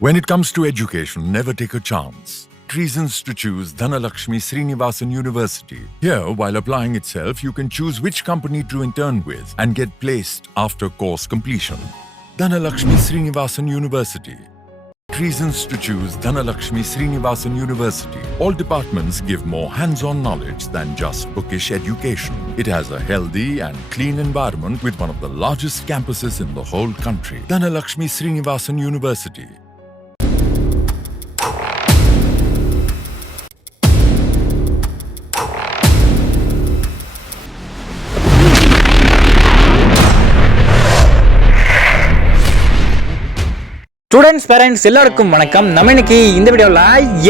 When it comes to education, never take a chance. Reasons to choose Dhanalakshmi Srinivasan University. Here, while applying itself, you can choose which company to intern with and get placed after course completion. Dhanalakshmi Srinivasan University. Reasons to choose Dhanalakshmi Srinivasan University. All departments give more hands-on knowledge than just bookish education. It has a healthy and clean environment with one of the largest campuses in the whole country. Dhanalakshmi Srinivasan University. Students, parents எல்லாருக்கும் வணக்கம். நம்ம இன்னைக்கு இந்த வீடியோல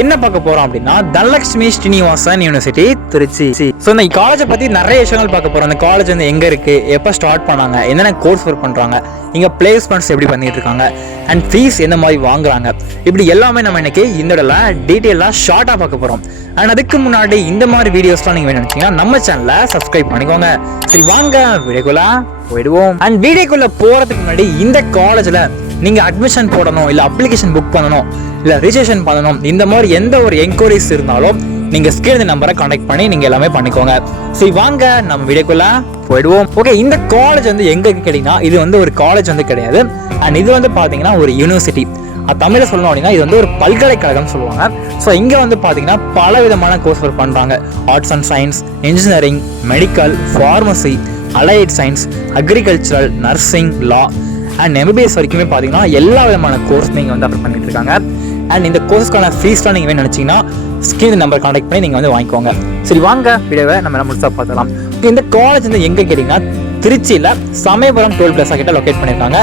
என்ன பார்க்க போறோம் அப்படின்னா தனலட்சுமி ஸ்ரீனிவாசன் யூனிவர்சிட்டி திருச்சி. ஸோ இந்த காலேஜை பத்தி நிறைய விஷயங்கள் பார்க்க போறோம். அந்த காலேஜ் வந்து எங்க இருக்கு, எப்போ ஸ்டார்ட் பண்ணாங்க, என்னென்ன கோர்ஸ் ஒர்க் பண்றாங்க, இங்க பிளேஸ்மெண்ட்ஸ் எப்படி பண்ணிட்டு இருக்காங்க, அண்ட் ஃபீஸ் எந்த மாதிரி வாங்குறாங்க, இப்படி எல்லாமே நம்ம இன்னைக்கு இந்த இடத்துல டீட்டெயிலாக ஷார்ட்டா பார்க்க போறோம். அண்ட் அதுக்கு முன்னாடி இந்த மாதிரி வீடியோஸ்லாம் நீங்க வேணும் நினைச்சீங்கன்னா நம்ம சேனலை சப்ஸ்கிரைப் பண்ணிக்கோங்க. சரி, வாங்க வீடியோக்குள்ள போயிடுவோம். அண்ட் வீடியோக்குள்ள போறதுக்கு முன்னாடி இந்த காலேஜ்ல நீங்க அட்மிஷன் போடணும், இல்ல அப்ளிகேஷன் புக் பண்ணணும், இல்ல ரிஜிஸ்ட்ரேஷன் பண்ணணும், இந்த மாதிரி எந்த ஒரு என்கொயரிஸ் இருந்தாலும் நீங்க ஸ்கிரீன் நம்பரை கான்டாக்ட் பண்ணி நீங்க எல்லாமே பண்ணிக்கோங்க. சரி, வாங்க நம்ம வீடியோக்குள்ள போயிடுவோம். ஓகே, இந்த காலேஜ் வந்து எங்க கேட்டீங்கன்னா இது வந்து ஒரு காலேஜ் வந்து கிடையாது. அண்ட் இது வந்து பாத்தீங்கன்னா ஒரு யூனிவர்சிட்டி. தமிழ சொல்லணும் அப்படின்னா இது வந்து ஒரு பல்கலைக்கழகம் சொல்லுவாங்க. ஸோ இங்கே வந்து பார்த்தீங்கன்னா பல விதமான கோர்ஸ் ஒர்க் பண்ணுறாங்க. Arts and science, engineering, medical, pharmacy, allied science, agricultural, nursing, law and MBBS வரைக்குமே பார்த்தீங்கன்னா எல்லா விதமான கோர்ஸ் நீங்கள் வந்து அப்ளை பண்ணிட்டு இருக்காங்க. அண்ட் இந்த கோர்ஸ்க்கான ஃபீஸ்லாம் நீங்கள் வேணும் நினச்சிங்கன்னா ஸ்கிரீன் நம்பர் கான்டாக்ட் பண்ணி நீங்கள் வந்து வாங்கிக்கோங்க. சரி, வாங்க வீடியோவை நம்ம முடிச்சா பார்த்துக்கலாம். இந்த காலேஜ் வந்து எங்கே கேட்டிங்கன்னா திருச்சியில் சமயபுரம் டோல் பிளாஸா கிட்ட லொக்கேட் பண்ணியிருக்காங்க.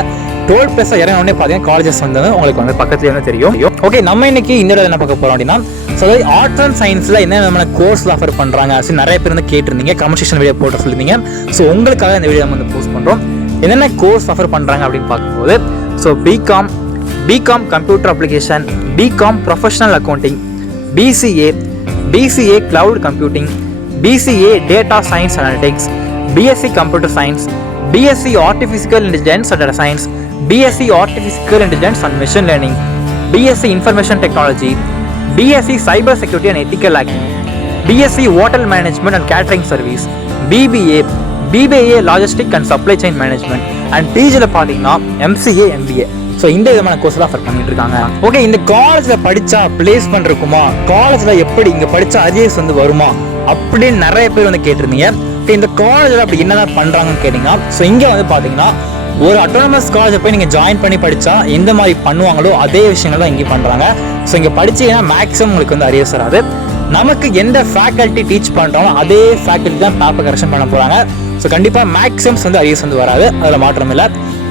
டோல் பிளாஸா இறங்கினோடனே பார்த்தீங்கன்னா காலேஜஸ் வந்து உங்களுக்கு வந்து பக்கத்துலேயே வந்து தெரியும். ஓகே, நம்ம இன்னைக்கு இந்த இடத்துல என்ன பார்க்க போகிறோம் அப்படின்னா, ஸோ ஆர்ட்ஸ் அண்ட் சயின்ஸில் என்ன விதமான கோர்ஸ் ஆஃபர் பண்ணுறாங்க அப்படின்னு நிறைய பேர் வந்து கேட்டிருந்தீங்க, கமெண்ட் வீடியோ போட்டு சொல்லியிருந்தீங்க. ஸோ உங்களுக்காக இந்த வீடியோ நம்ம வந்து போஸ்ட் பண்ணுறோம். என்னென்ன கோர்ஸ் ஆஃபர் பண்ணுறாங்க அப்படின்னு பார்க்கும்போது, so BCom computer application, BCom professional accounting, BCA cloud computing, BCA data science analytics, BSc computer science, BSc artificial intelligence and data science, BSc artificial intelligence and machine learning, BSc information technology, BSc cyber security and ethical hacking, BSc hotel management and catering service, BBA logistic and supply chain management, and பிஜியில் பார்த்தீங்கன்னா MCA, MBA. So இந்த விதமான course offer பண்ணிட்டு இருக்காங்க. Okay, இந்த காலேஜில் படித்தா placement இருக்குமா, காலேஜில் எப்படி இங்கே படித்தா அரியர்ஸ் வந்து வருமா அப்படின்னு நிறைய பேர் வந்து கேட்டிருந்தீங்க. இந்த காலேஜில் அப்படி என்னதான் பண்ணுறாங்கன்னு கேட்டிங்கன்னா, ஸோ இங்கே வந்து பார்த்தீங்கன்னா ஒரு அட்டானமஸ் காலேஜை போய் நீங்கள் ஜாயின் பண்ணி படித்தா எந்த மாதிரி பண்ணுவாங்களோ அதே விஷயங்கள் தான் இங்கே பண்ணுறாங்க. ஸோ இங்கே படிச்சீங்கன்னா மேக்ஸிமம் உங்களுக்கு வந்து அரியர்ஸ் வராது. நமக்கு எந்த ஃபேக்கல்ட்டி டீச் பண்ணுறாங்களோ அதே ஃபேக்கல்ட்டி தான் பேப்பர் கரெக்ஷன் பண்ண போகிறாங்க. ஸோ கண்டிப்பாக மேக்ஸிமம்ஸ் வந்து அரியர்ஸ் வந்து வராது, அதில் மாற்றம் இல்லை.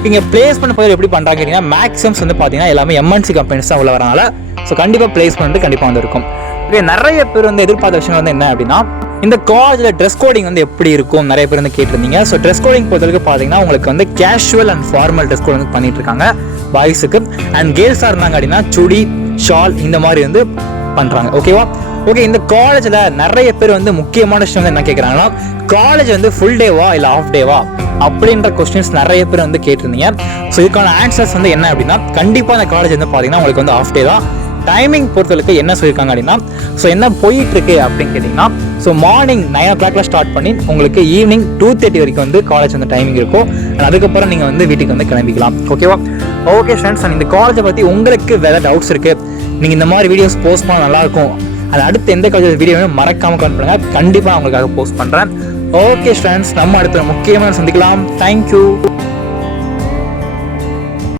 இங்கே பிளேஸ்மெண்ட் போய் எப்படி பண்ணுறாங்க கேட்டிங்கன்னா, மேக்ஸிமம்ஸ் வந்து பார்த்தீங்கன்னா எல்லாமே எம்என்சி கம்பெனிஸ் தான் உள்ள வரனால ஸோ கண்டிப்பாக பிளேஸ்மெண்ட் கண்டிப்பாக வந்து இருக்கும். ஓகே, நிறைய பேர் வந்து எதிர்பார்த்த விஷயம் வந்து என்ன அப்படின்னா, இந்த காலேஜில் ட்ரெஸ் கோடிங் வந்து எப்படி இருக்கும் நிறைய பேர் வந்து கேட்டிருந்தீங்க. ஸோ ட்ரெஸ் கோடிங் பொறுத்தவரைக்கும் பார்த்தீங்கன்னா உங்களுக்கு வந்து casual and formal dress code வந்து பண்ணிட்டு இருக்காங்க பாய்ஸுக்கு. அண்ட் கேர்ள்ஸாக இருந்தாங்க அப்படின்னா சுடி, ஷால் இந்த மாதிரி வந்து பண்ணுறாங்க. ஓகேவா? ஓகே, இந்த காலேஜில் நிறைய பேர் வந்து முக்கியமான விஷயம் வந்து என்ன கேட்குறாங்கன்னா, காலேஜ் வந்து ஃபுல் டேவா இல்லை ஆஃப் டேவா அப்படின்ற கொஸ்டின்ஸ் நிறைய பேர் வந்து கேட்டிருந்தீங்க. ஸோ இதுக்கான ஆன்சர்ஸ் வந்து என்ன அப்படின்னா, கண்டிப்பாக இந்த காலேஜ் வந்து பார்த்தீங்கன்னா உங்களுக்கு வந்து ஆஃப் டே தான். டைமிங் பொறுத்தவரைக்கு என்ன சொல்லியிருக்காங்க அப்படின்னா, ஸோ என்ன போயிட்டு இருக்கு அப்படின்னு கேட்டிங்கன்னா, ஸோ மார்னிங் 9 o'clock ஸ்டார்ட் பண்ணி உங்களுக்கு ஈவினிங் 2:30 வரைக்கும் வந்து காலேஜ் வந்து டைமிங் இருக்கும். அதுக்கப்புறம் நீங்கள் வந்து வீட்டுக்கு வந்து கிளம்பிக்கலாம். ஓகேவா? ஓகே ஃப்ரெண்ட்ஸ், இந்த காலேஜை பற்றி உங்களுக்கு வேறு டவுட்ஸ் இருக்குது, நீங்கள் இந்த மாதிரி வீடியோஸ் போஸ்ட் பண்ணால் நல்லாயிருக்கும், அது அடுத்து எந்த காலேஜ் வீடியோ மறக்காமல் கமெண்ட் பண்ணுங்கள், கண்டிப்பாக நான் உங்களுக்காக போஸ்ட் பண்ணுறேன். ஓகே ஃப்ரெண்ட்ஸ், நம்ம அடுத்த முக்கியமாக சந்திக்கலாம். தேங்க்யூ.